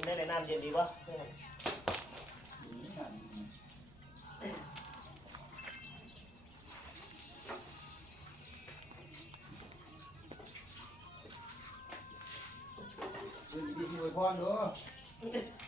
กินได้ในน้ำเย็นดีวะเรื่องดีๆอวยพรเด้ออั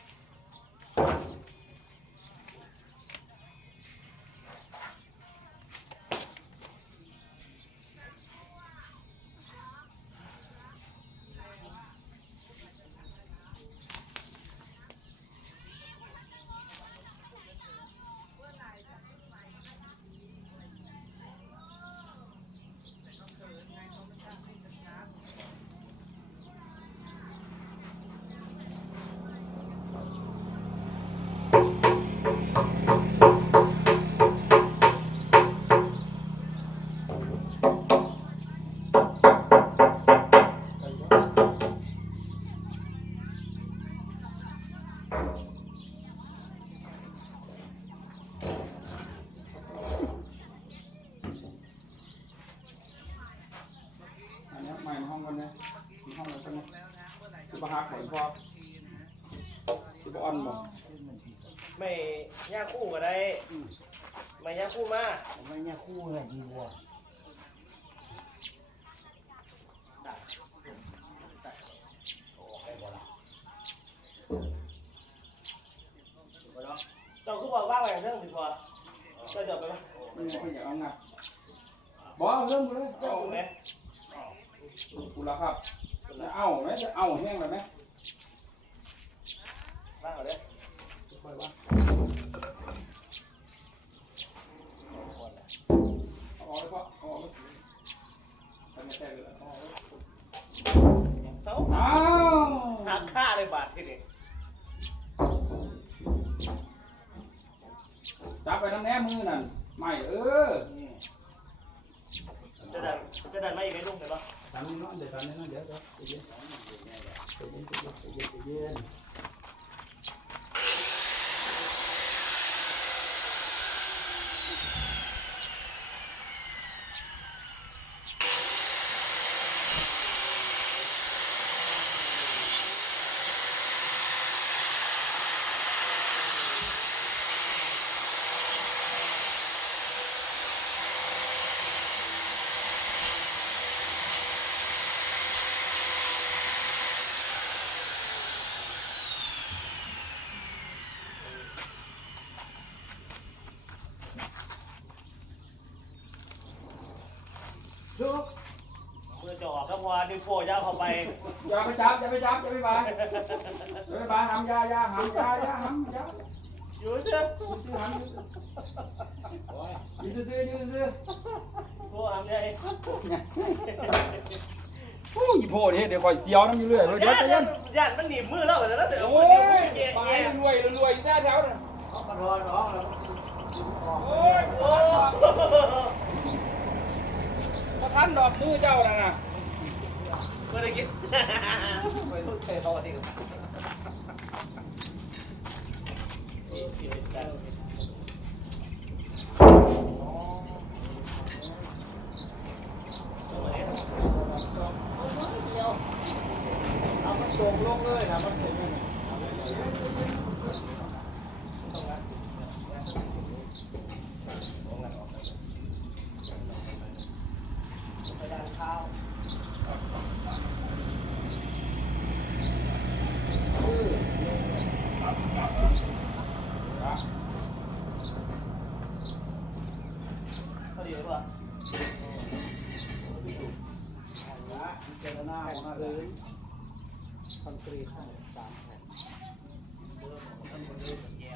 เจ้าคือบอกว่าไงเรื่องผิดพอเจ้าจะไปว่ามันยังไม่อยากเอาไงบอกเอาเริ่มเลยเจ้าเอาไหมกูละครับจะเอาไหมจะเอาแห้งเลยไหมมาเอาเด้อค่อยว่าเอาออกเลยพ่อเอาออกเลยทำไม่ได้เลยเอาออกเลยเอาหักค่าเลยบาทที่นี่ จับไปน้ำแหนมือนั่นไม่เออจะดันจะดันไม่อีกไหมลุงเห็นปะทำนี่เนาะเดี๋ยวทำนี่เนาะเดี๋ยวเดี๋ยวใจเย็นใจเย็นใจเย็นใจเย็นใจเย็น ดูเมื่อจะออกก็พอ ดึงโฟย่าเข้าไปอย่าไปจับอย่าไปจับอย่าไปบายอย่าไปบายหำยายาหำยายาหำยาอยู่เชื่อซื้อหำยืนซื้อยืนซื้อโฟหามใหญ่โอ้ยโพดเฮ็ดเดี๋ยวก่อยเสียวน้ำอยู่เรื่อยเดี๋ยวใจเย็นย่านมันหนีบมือแล้วเดี๋ยวแล้วเดี๋ยวโอ้มืยอหนีบไปแย่รวยรวยแน่แถวน่ะเขากระทอนร้องแล้วโอ้ยโอ้มาทันดอกมือเจ้าน่ะนะ ไม่ได้กิดไม่ต้องใช้ทอดีกว่าเอามันตรงลงเลยนะมันเป็นยังไง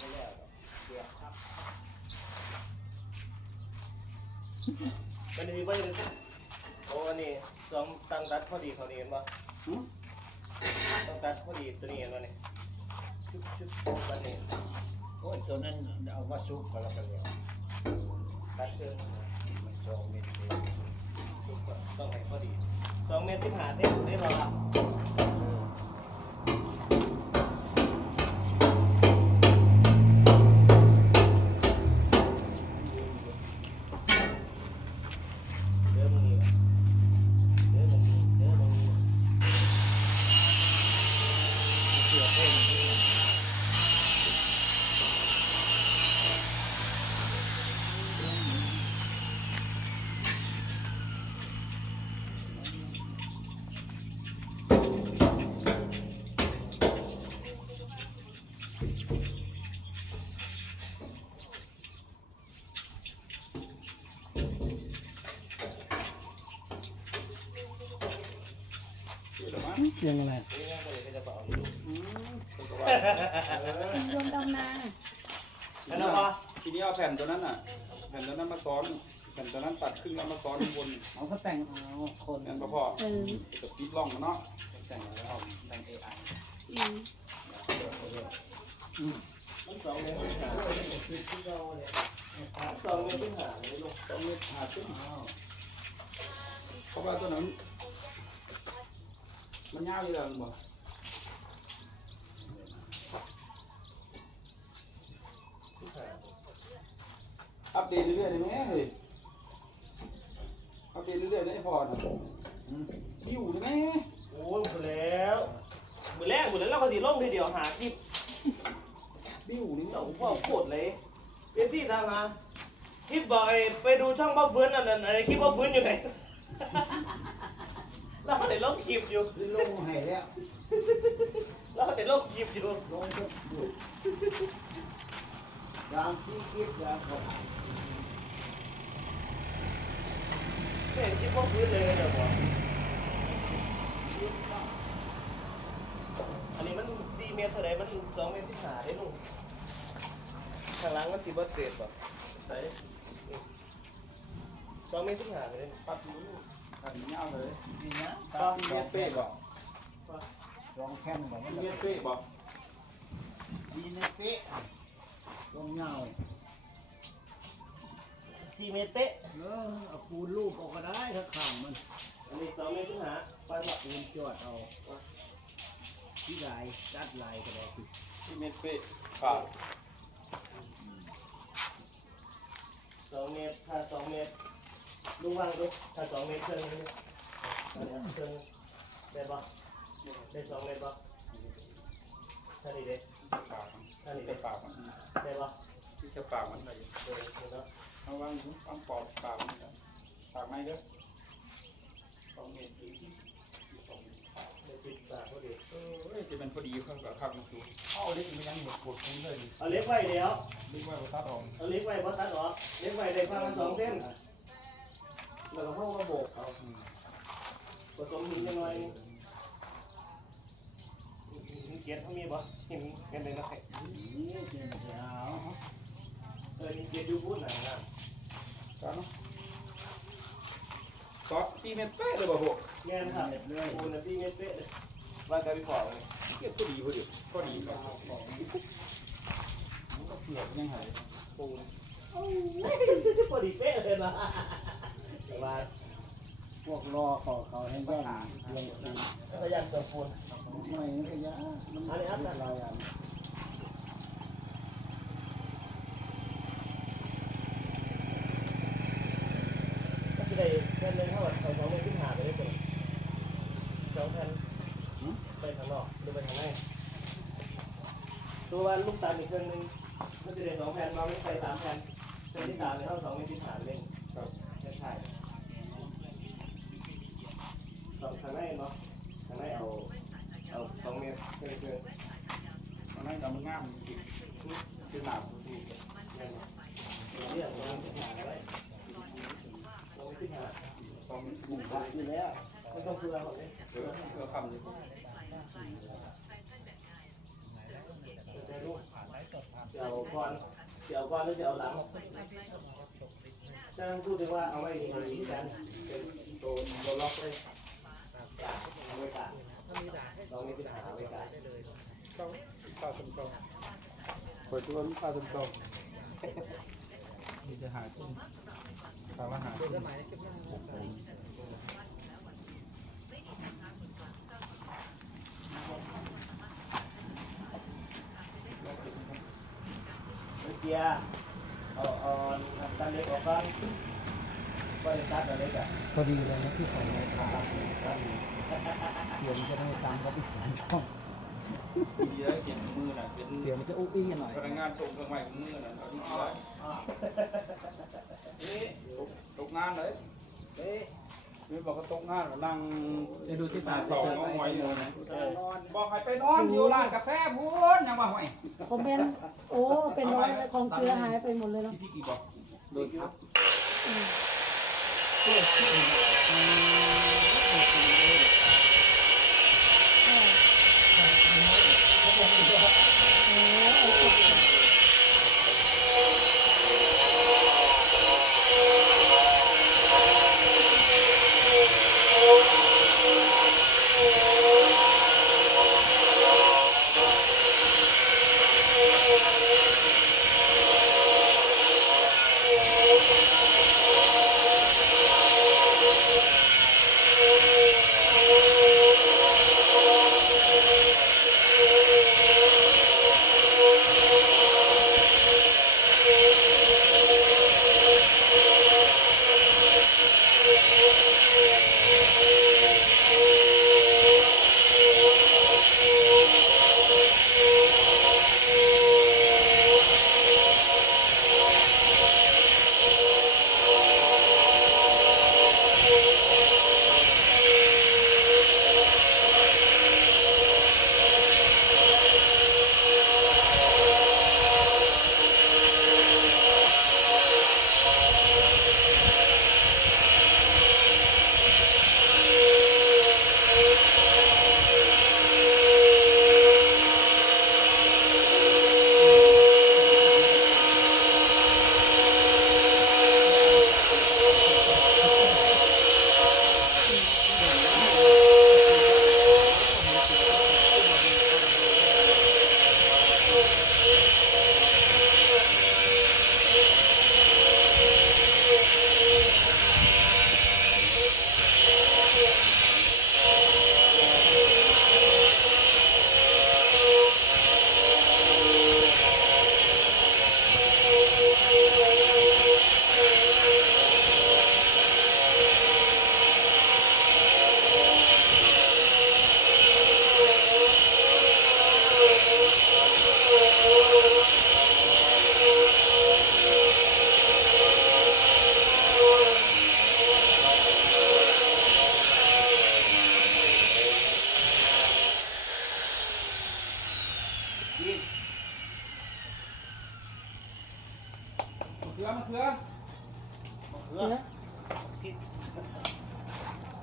ก็แล้วเดี๋ยวครับมันดีว่าจะโอ้อันนี้สองตั้งตัดพอดีเขาดีเห็นปะหืมต้องตัดพอดีตัวนี้เห็นปะนี่ชุบชุบชุบมันนี่โอ้ยตัวนั้นเอามาซุกก็แล้วกันแล้วตัดเกินมันสองเม็ดเดียวชุบก่อนต้องให้พอดีสองเมตรที่หาเส้นได้ป่าวะเดี๋ยวมึงนี่เดี๋ยวมึงนี่เดี๋ยวมึงนี่ เสือเพ่งที่ เดี๋ยวมา เสียงอะไรนี่นะคนนี้ก็จะบอกอยู่อืมผมก็ว่าเป็นรวมดำนาแล้วนะพอทีนี้เอาแผ่นตัวนั้นน่ะ แผ่นตัวนั้นมาซ้อน แผ่นตัวนั้นตัดครึ่งแล้วมาซ้อนข้างบนเอาเขาแต่งเอาคนนั่นก็พอเออจะปิดร่องมันเนาะแต่งแล้วแต่งเอไออืมมันสองเมตรที่หาสองเมตรที่หาเลยลูกต้องเม็ดหาขึ้นเพราะว่าตัวนั้น มันยาวอยู่แล้วบ่อัปเดตเรื่อยๆได้ไหมเฮ้ยอัปเดตเรื่อยๆได้พอนะอืมอยู่ได้ไหมโอ้ยหมดแล้วหมดแล้วหมดแล้วเราก็ดีล่มทีเดียวหาคลิบิ้วนี่เราพ่อโคตรเลยเป็นที่ทางมาคลิปบอกไอ้ไปดูช่องพ่อฟื้นอันนั้นไอ้คลิปพ่อฟื้นอยู่ไหน เราเดี๋ยวลงคลิปอยู่ ลงให้แล้วเราเดี๋ยวลงคลิปอยู่ลงก็ดูยามที่คิดยามเขาไม่เห็นคลิปพ่อฟื้นเลยเดี๋ยวบอกอันนี้มันสี่เมตรเท่าไหร่มันสองเมตรที่หาได้ลูกข้างหล่างมันสิบเศษป่ะไหนนี่สองเมตรที่หาเลยปัดอยู่ันนี้ยาวเลยนี่นะตามเมียเป้บ่ลองแค่นบบว่าเมียเป้บ่ดีในเป๊ะลงเงาสี่เมตรเป๊ะเออเอาปูนลูกออกก็ได้ถ้าข่างมัน อันนี้สองเมตรที่หาไปแบบปูนจอดเอาที่ลายจัดลายก็ได้คือที่เมียเป้ขาดสองเมตรถ้าสองเมตร ดูว่างดูถ้าสองเมตรเครื่องนึงอันนี้เครื่องได้ปะได้สองเมตรปะท่านี้เด้ปากท่านี้เด้จะปากมันได้ปะที่จะปากมันเลยเออเห็นแล้วเอาวางอยู่วางปอดปากมันปากไม่เด้อสองเมตรอีกสองเมตรได้ติดตาพอดีเออจะเป็นพอดีข้างกับข้างมันสูเอาเล็กมันยังหมดกดเลยเอาเล็กไว้เดี๋ยวดึงไว้ว่าตัดออกเอาเล็กไว้เพราะตัดออกเล็กไว้ได้ฟังสองเส้น แล้วก็เข้ามาโบกเอาผสมหินยังไงหินเกียรติเขามีปะหินกันเลยนะนี่เจ้าสาวเออหินเกียรติอยู่พูดหน่อยนะกันเนาะซอสที่เม็ดเป๊ะเลยบ่พวกแง่นครับปูนที่เม็ดเป๊ะเลยว่าการวิเคราะห์เลยเก็บพอดีพอดีพอดีครับมันก็เปลือกยังไงปูนพอดีเป๊ะเลยนะ แต่ว่า พวกรอขอเขาให้ย่อนลงปูนพยายามติมปูนไม่ไม่ยากมันเป็นลายอันก็จะได้แผ่นหนึงเท่ากับสองเมตรที่หาไปได้ตัวสองแผ่นไปข้างนอกหรือไปข้างในตัววันลูกตาลอีกเครื่องนึงมันจะได้สองแผ่นเราไม่ใส่สามแผ่นแผ่นที่สาเลยเท่าสองเมตรที่หาไปเล่น ครับ ใช่ใช่สองข้างใน เนาะข้างในเอาเอาสองเมตรเกินเกินมันนั่งกับมันงามจริงคือหนาพอดีเรื่องเรื่องสองเมตรที่หาไว้สองเมตรที่หาสองหนึ่งพักอยู่แล้วไม่ต้องเพื่อหรอกเนี่ยเออเออคำนี้เดี๋ยวดูจะเอาก้อนจะเอาก้อนหรือจะเอาหลังจะพูดถึงว่าเอาไว้ดีที่กันเป็นตัวตัวล็อกเลย กาเอาไว้กาลองมีปัญหาเอาไว้กาต้องข้าวสมตรงเปิดตัวข้าวสมตรงมีจะหาที่ถามว่าหาสมัยคลิปหน้เกียร์เอาเอาตันเล็กออกก่อนก็จะตัดอะไรกันพอดีเลยนะที่สองในขา เสียงจะไม่ซ้ำก็ไปเสียงต้องดีแล้วเขียนมือน่ะเป็นเสียงมันจะอุ้ยหน่อยพนักงานส่งเครื่องใหม่ของมือน่ะเอาดีๆแล้วตกงานเลยนี่บอกว่าตกงานว่านั่งจะดูที่หตาน้าสสอองงเอาไว้อยู่นะเออบอกให้ไปนอนอยู่ร้านกาแฟพูนยังว่าห่วยผมเป็นโอ้เป็นร้อยของเสือหายไปหมดเลยเนาะที่พี่กี่บอกโดนครับ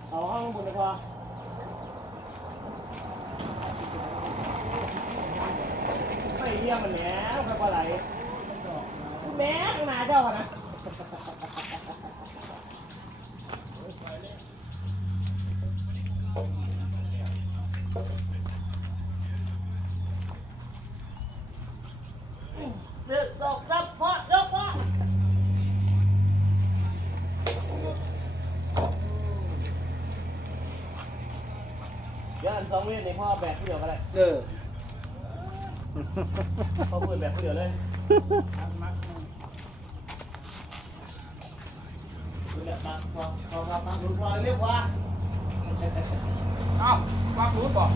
เอาห้องบนเลยพอไม่เยี่ยมมันแล้วครับอะไรแม่งหนาเจ้าอะนะเด็กดอกรับพระรับพระเดี๋ยวอันสองเวทใน พ่อแบกผู้เดียวก็ได้เออพ่อเพื่อนแบกผู้เดียวเลยดูแบบมาพอพอพอพอดูพอเรียกว่าเอ้าความรู้บอก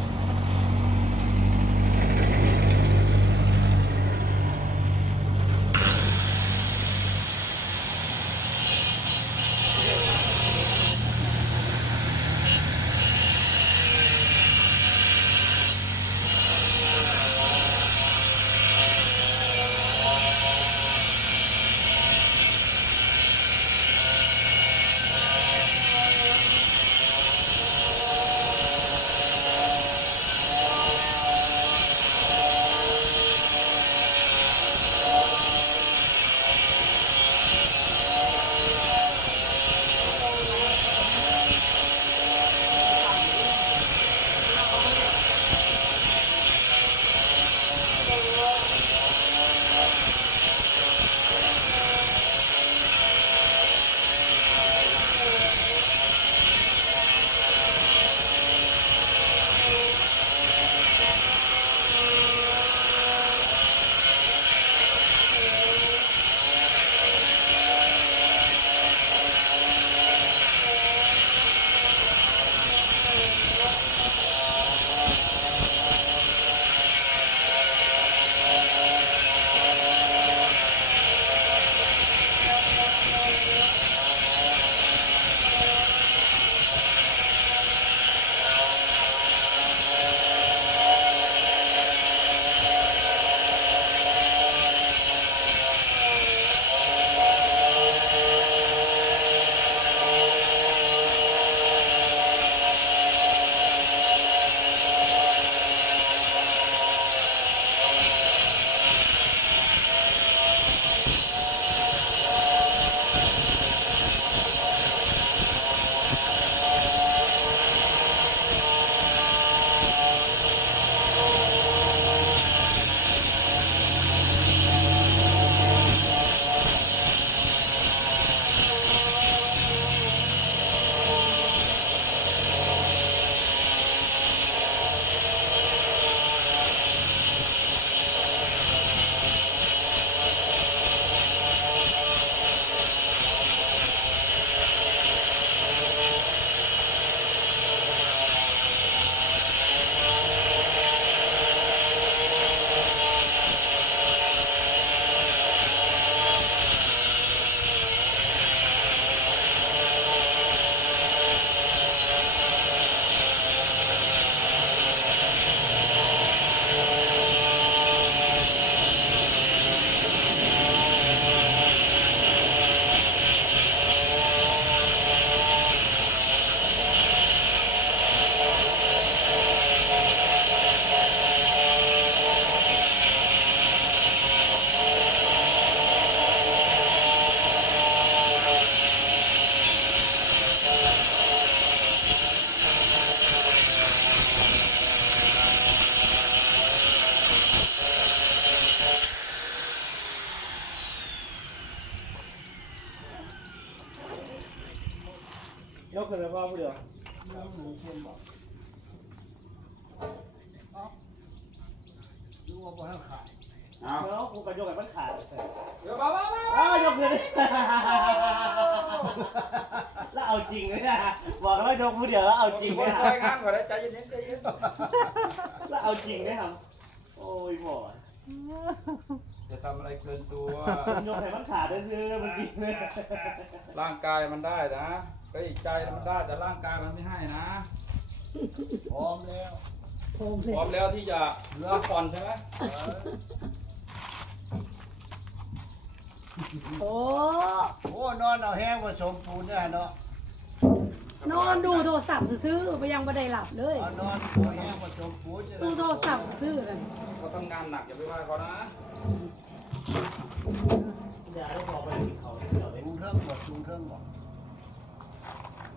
เดียวแล้วเอาจริงคเลนยช่วยงานก่อนได้ใจเย็นๆใจเย็นแล้วเอาจริงเลยครับ โอ้ยบ่จะทำอะไรเกินตัวยกไอ้มันขาดได้ซื้อเมื่อกี้เนี่ยร่างกายมันได้นะก็อีกใจมันได้แต่ร่างกายมันไม่ให้นะ พร้อมแล้วโคมเลพยร้อมแล้วที่จะพักผ่อนใช่ไหมโอ้โอ้นอนเอาแห้งผสมปูนเนี่ยเนาะ นอนดูโทรศัพท์ซื้อๆไปยังไม่ได้หลับเลย เอานอนเอาแห้งผสมปูนเนี่ยดูโทรศัพท์ซื้อๆนั่นเขาทำงานหนักอย่าไปว่าเขานะอย่าได้บอกไปกินเขาเดี๋ยวไปปูเทิงหมดปูเทิงหมด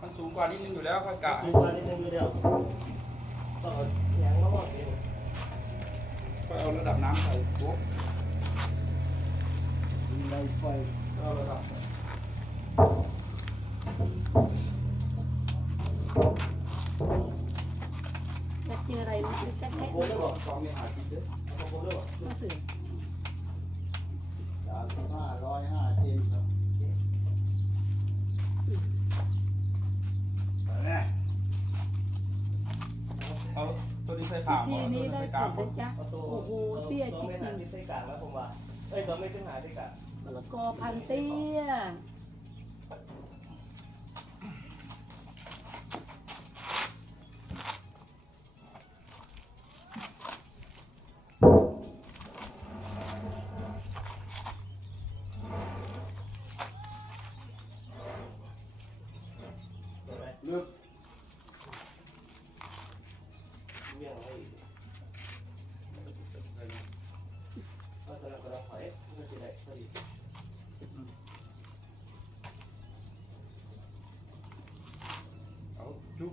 มันสูงกว่านิดนึงอยู่แล้วค่อยกะกินมานิดนึงเดียวต้องเอาแข็งมาบอกเองค่อยเอาระดับน้ำใส่ปุ๊บมีไรไฟก็เอาระดับ จะเจออะไรนะจะแค่โอ้ได้บอกสองเนี่ยหากินเด้อเอาผมด้วยมาสื่อสามสิบห้าร้อยห้าสิบครับเนี่ยเอาตัวนี้ใส่ขาวทีนี้ได้ผกลางลนะจ๊ะอาตัวโอ้โหเตี้ยจตัวไม่ริหางที่ใส่กางแล้วผมว่าเอ้ยตัวไม่ขึ้นหาที่กางๆมะละกอพันเตี้ย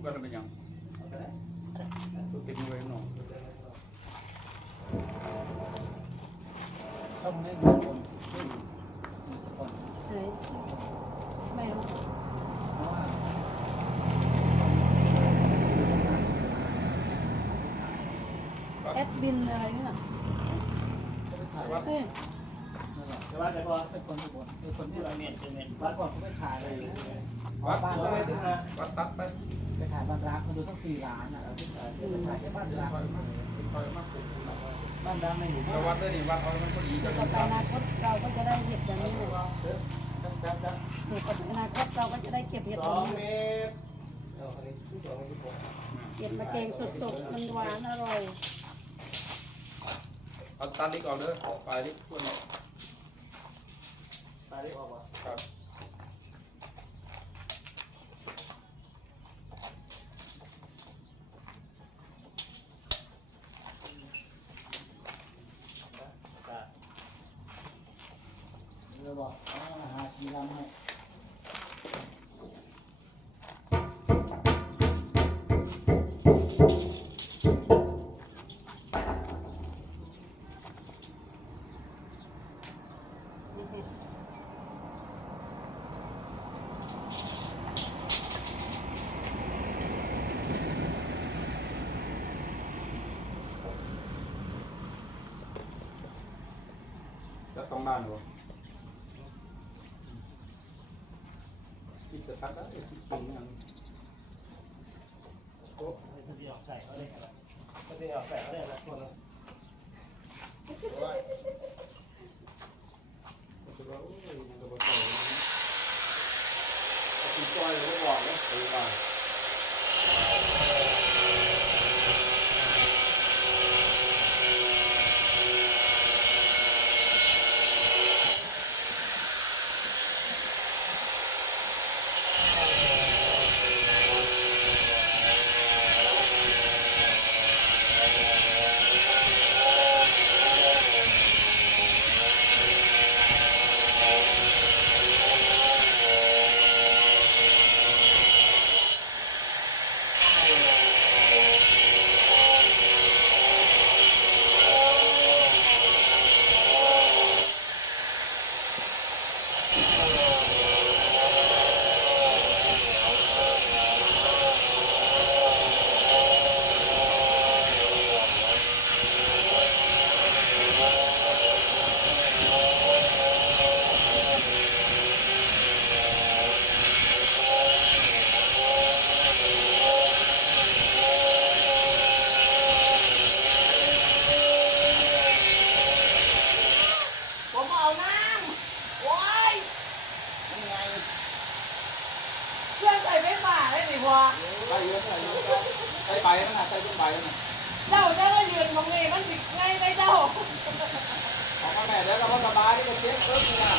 เอาจุกันเป็นยังเอาไปได้ตัวติดมือหน่อยต้องให้มีคนขึ้นมีสักคนไหนไม่รู้เพราะว่าแอดบินอะไรเนี่ยจะไปถ่ายเอ้ยนั่นแหละแต่ว่าแต่พอเป็นคนที่บนเป็นคนที่ที่เราเราเมียนจะเมียนวัดก่อนเขาไม่ถ่ายเลยวัดบ้านตัวเราไหนถึงมาวัดตัดไป ไปถ่ายบ้านรักมันดูต้องสี่ล้านอะเราไปถ่ายไปถ่ายแค่บ้านรักคอยมาคอยมาปลุกบ้านรักในหมู่ถ้าบ้านวัดได้นี่วัดเอาให้มันพอดีจะต่อไปอนาคตเราก็จะได้เห็ดอย่างนี้เลยดังดังดังเห็ดอนาคตเราก็จะได้เก็บเห็ดสแบบงเมตรเอาอันนี้ที่สองที่ผมเห็ดมาแกงสดๆ มันหวานอร่อย เอาตัดลิกออกเด้อปลายลิกช่วยหน่อยตาได้ออกมาครับ เราบอกหากีฬาให้จะต้องบ้านหรอคิดจะ ตัดได้คิป็นยังโอ้ยถ้าที่ออกใส่เขาเลยครับถ้าที่ออกใส่เขาเลยนะคนละ Dia baru pulang.